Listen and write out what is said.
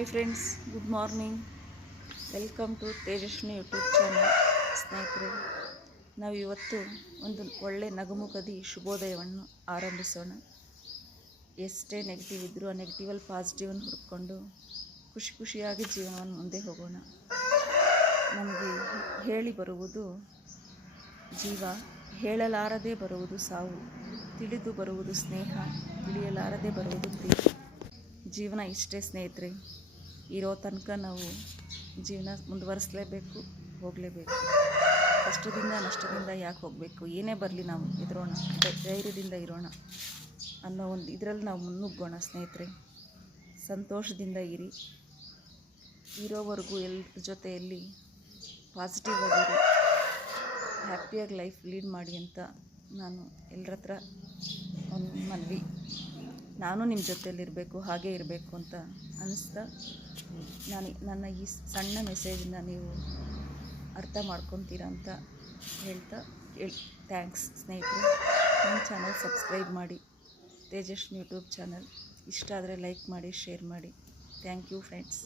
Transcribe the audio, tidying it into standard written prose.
Hi friends, good morning. Welcome to Tejaswini YouTube channel. ಸ್ನೇಹಿತರೆ, ನಾವು ಇವತ್ತು ಒಂದು ಒಳ್ಳೆ ನಗುಮುಖದಿ ಶುಭೋದಯವನ್ನು ಆರಂಭಿಸೋಣ. ಎಷ್ಟೇ ನೆಗೆಟಿವ್ ಇದ್ದರೂ ಆ ನೆಗೆಟಿವಲ್ಲಿ ಪಾಸಿಟಿವನ್ನು ಹುಡುಕೊಂಡು ಖುಷಿಯಾಗಿ ಜೀವನವನ್ನು ಮುಂದೆ ಹೋಗೋಣ. ನಮಗೆ ಹೇಳಿ ಬರುವುದು ಜೀವ, ಹೇಳಲಾರದೆ ಬರುವುದು ಸಾವು, ತಿಳಿದು ಬರುವುದು ಸ್ನೇಹ, ತಿಳಿಯಲಾರದೆ ಬರುವುದು ಪ್ರೀತಿ. ಜೀವನ ಇಷ್ಟೇ ಸ್ನೇಹಿತರೆ. ಇರೋ ತನಕ ನಾವು ಜೀವನ ಮುಂದುವರಿಸಲೇಬೇಕು, ಹೋಗಲೇಬೇಕು. ಕಷ್ಟದಿಂದ ನಷ್ಟದಿಂದ ಯಾಕೆ ಹೋಗಬೇಕು? ಏನೇ ಬರಲಿ ನಾವು ಎದುರೋಣ, ಧೈರ್ಯದಿಂದ ಇರೋಣ ಅನ್ನೋ ಒಂದು ಇದರಲ್ಲಿ ನಾವು ಮುನ್ನುಗ್ಗೋಣ ಸ್ನೇಹಿತರೆ. ಸಂತೋಷದಿಂದ ಇರಿ, ಇರೋವರೆಗೂ ಎಲ್ಲರ ಜೊತೆಯಲ್ಲಿ ಪಾಸಿಟಿವ್ ಆಗಿರಿ, ಹ್ಯಾಪಿಯಾಗಿ ಲೈಫ್ ಲೀಡ್ ಮಾಡಿ ಅಂತ ನಾನು ಎಲ್ಲರ ಹತ್ರ ಒಂದು ಮನವಿ. ನಾನು ನಿಮ್ಮ ಜೊತೆಯಲ್ಲಿರಬೇಕು, ಹಾಗೇ ಇರಬೇಕು ಅಂತ ಅನ್ನಿಸ್ತಾ ನನ್ನ ಈ ಸಣ್ಣ ಮೆಸೇಜನ್ನ ನೀವು ಅರ್ಥ ಮಾಡ್ಕೊತೀರ ಅಂತ ಹೇಳ್ತಾ ಥ್ಯಾಂಕ್ಸ್ ಸ್ನೇಹಿತರೆ. ನಮ್ಮ ಚಾನಲ್ ಸಬ್ಸ್ಕ್ರೈಬ್ ಮಾಡಿ, ತೇಜಸ್ವಿನಿ ಯೂಟ್ಯೂಬ್ ಚಾನಲ್. ಇಷ್ಟ ಆದರೆ ಲೈಕ್ ಮಾಡಿ, ಶೇರ್ ಮಾಡಿ. Thank you friends.